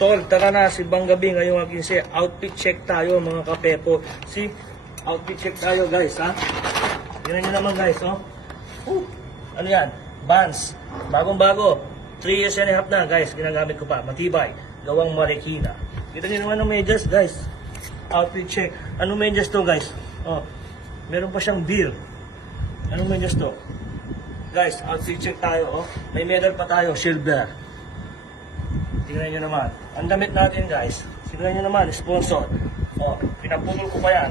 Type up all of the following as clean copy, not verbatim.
Tol, tara na, simbang gabi ngayong 15. Outfit check tayo mga kapepo. See, outfit check tayo guys, ha? Tignan nyo naman guys, oh. Ano yan? Vans. Bagong-bago. 3 years and a half na guys, ginagamit ko pa. Matibay. Gawang Marikina. Kita nyo naman ng medyas guys. Outfit check. Anong medyas to guys? Oh, meron pa siyang beer. Anong medyas to? Guys, outfit check tayo, oh. May medal pa tayo, silver. Tingnan nyo naman. Ang damit natin guys, tingnan nyo naman, sponsor. Oh, pinaputol ko pa yan.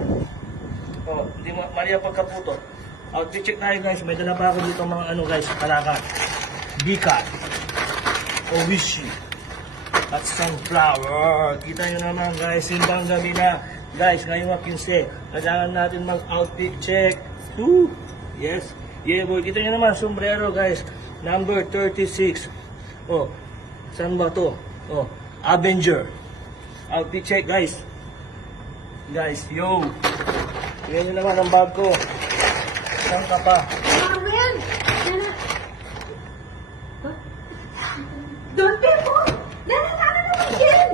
Oh, hindi mali ang pagkaputol. Outfit check tayo guys, may dala pa ako dito mga ano guys, kalakan. Bikat. Owishi. At sunflower. Kita nyo naman guys, simbang gabi na. Guys, ngayong 15, kailangan natin mag-outfit check. Woo! Yes. Yeah boy, kita nyo naman, sombrero guys. Number 36. Oh, saan ba to? Oh, Avenger. Outfit check guys. Guys, yo. Tingnan nyo naman ang bag ko. Saan ka pa? Marvel! Don't be fool! Nana naman yan!